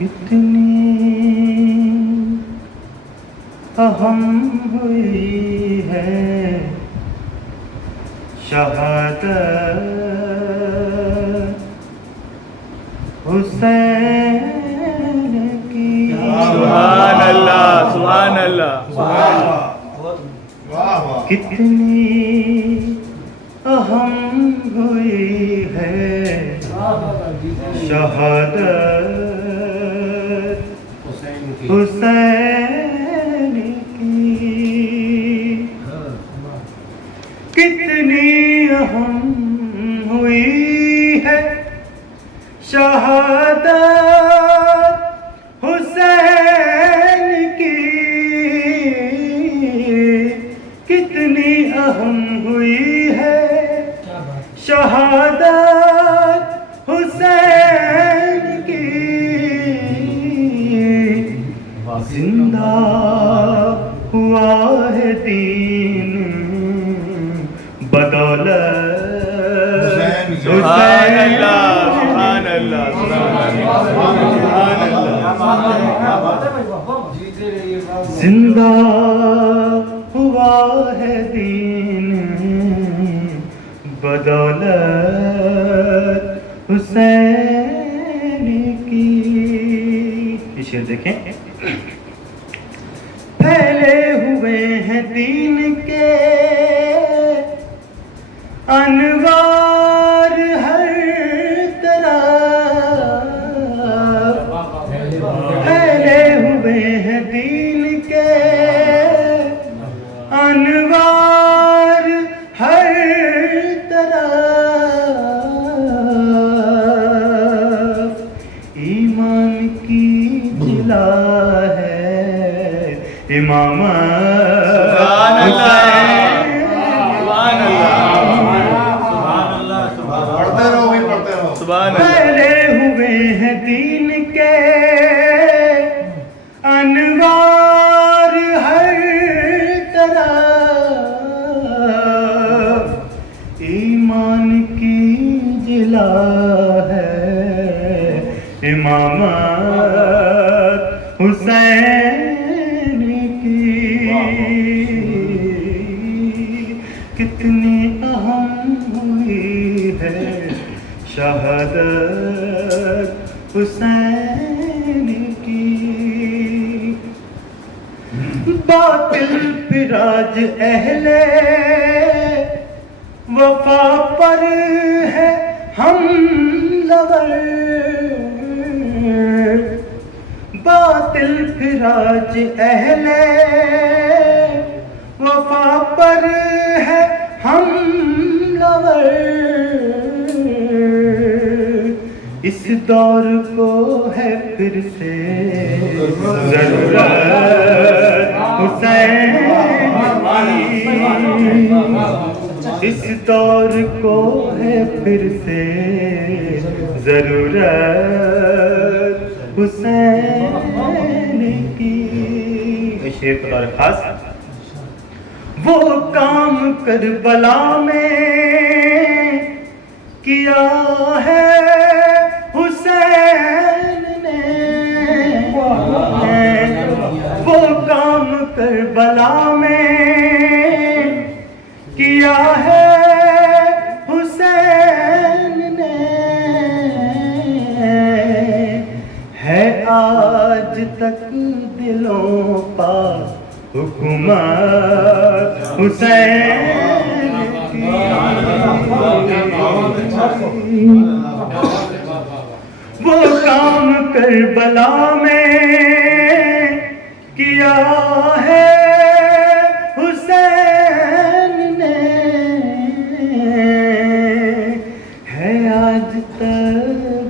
کتنی اہم ہوئی ہے شہادت حسین کی. سبحان اللہ، سبحان اللہ. کتنی اہم ہوئی ہے شہادت حسین کی. کتنی اہم ہوئی ہے شہادت حسین کی. کتنی اہم ہوئی ہے شہادت حسین کی. زندہ ہوا ہے دین بدولت سبحان اللہ، سبحان اللہ، سبحان اللہ. زندہ ہوا ہے دین بدولت حسین کی. یہ شعر دیکھیں. پھیلے ہوئے ہیں دین کے انوار ہر طرف. پھیلے ہوئے ہیں دین کے انوار ہر طرف. ایمان کی جلا ہے امامت پھیلے ہوئے ہیں دین کے انوار ہر طرف. ایمان کی جلا ہے امامت حسین کی. کتنی اہم ہوئی ہے شہادت حسین کی. باطل فراج اہل وفا پر ہے حملہ. باطل فراج اہل وفا پر ہے حملہ. اس دور کو ہے پھر سے ضرورت حسین کی. اس دور کو ہے پھر سے ضرورت حسین کی. شعر بطور خاص. وہ کام کربلا میں کیا ہے حسین نے. وہ کام کربلا میں کیا ہے حسین نے. ہے آج تک دلوں پا حکومت حسین کی. وہ کام کربلا میں کیا ہے حسین نے. ہے آج تک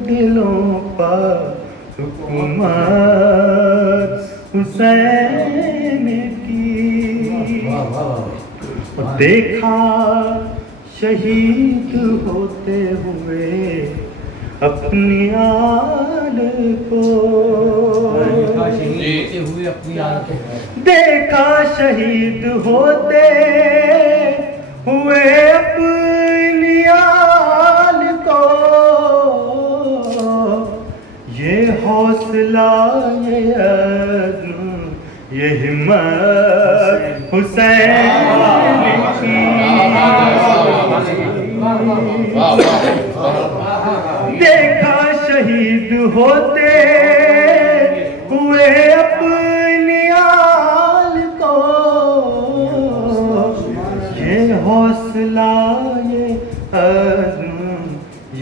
دلوں پر حکومت حسین کی. دیکھا شہید ہوتے ہوئے اپنی آل کو. دیکھا شہید ہوتے ہوئے اپنی آل کو. یہ حوصلہ یہ عزم یہ ہمت حسین کی دیکھا شہید ہوتے ہوئے اپنی آل کو یہ حوصلہ یہ عزم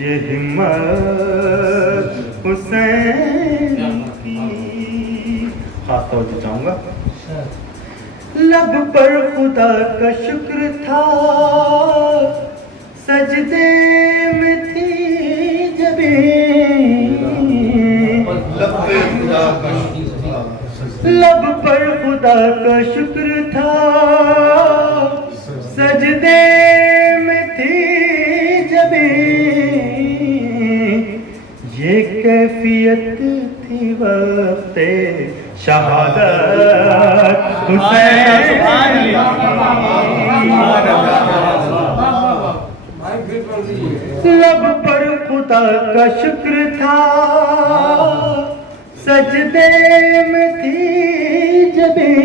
یہ ہمت حسین کی. خاص توجہ چاہوں گا. لب پر خدا کا شکر تھا سجدے میں تھی جبیں لب پر خدا کا شکر تھا سجدے میں تھی جبیں یہ کیفیت تھی وقت شہادت حسین. لب پر خدا کا شکر تھا سجدے میں تھی جبیں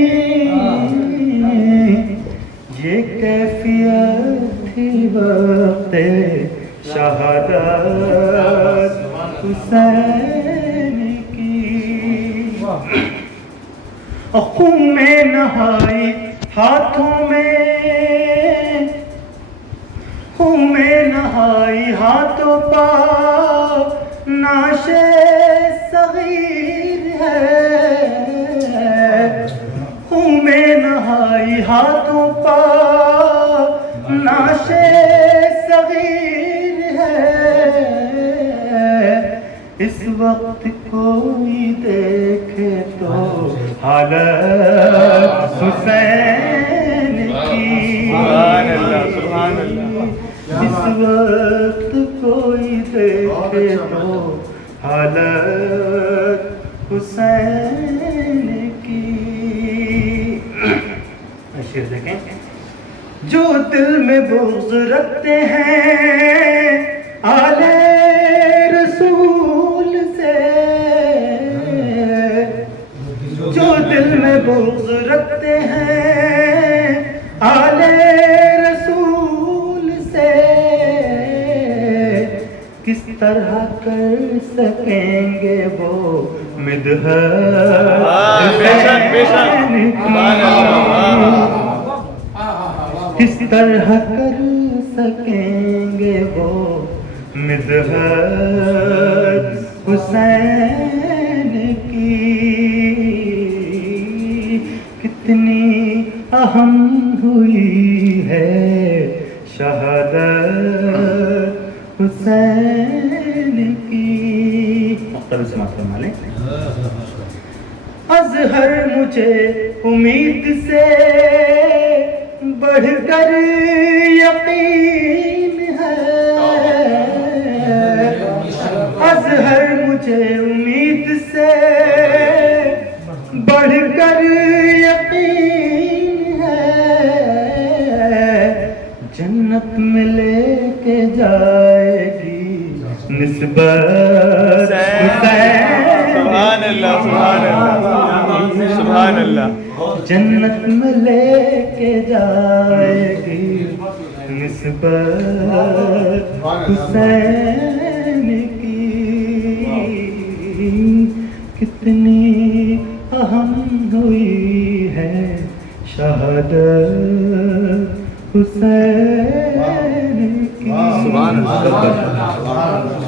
یہ کیفیت تھی وقت شہادت حسین کی. خون میں نہائی ہاتھوں میں خون میں نہائی ہاتھوں پا ناش صغیر ہے. خون میں نہائی ہاتھوں پا ناش صغیر ہے. اس وقت کوئی دیکھے تو حالت حسین کی. سبحان اللہ سبحان اللہ. اس وقت کوئی دیکھے تو حالت حسین کی. شعر دیکھیں. جو دل میں بغض رکھتے ہیں آل رسول سے جو دل میں بغض رکھتے ہیں آل رسول سے کس طرح کر سکیں گے وہ مدحت حسین کی. کس طرح کر سکیں گے وہ مدحت حسین کی. کتنی اہم ہوئی ہے شہادت حسین کی. مختلف سماعت فرما لیں. اظہر مجھے امید سے بڑھ کر یقین ہے. اظہر مجھے امید سے بڑھ کر یقین ہے. جنت میں لے کے جائے گی نسبت حسین. سبحان اللہ سبحان اللہ سبحان اللہ. جنت میں لے کے جائے گی نسبت حسین کی. کتنی اہم ہوئی ہے شہادت حسین کی. سبحان اللہ.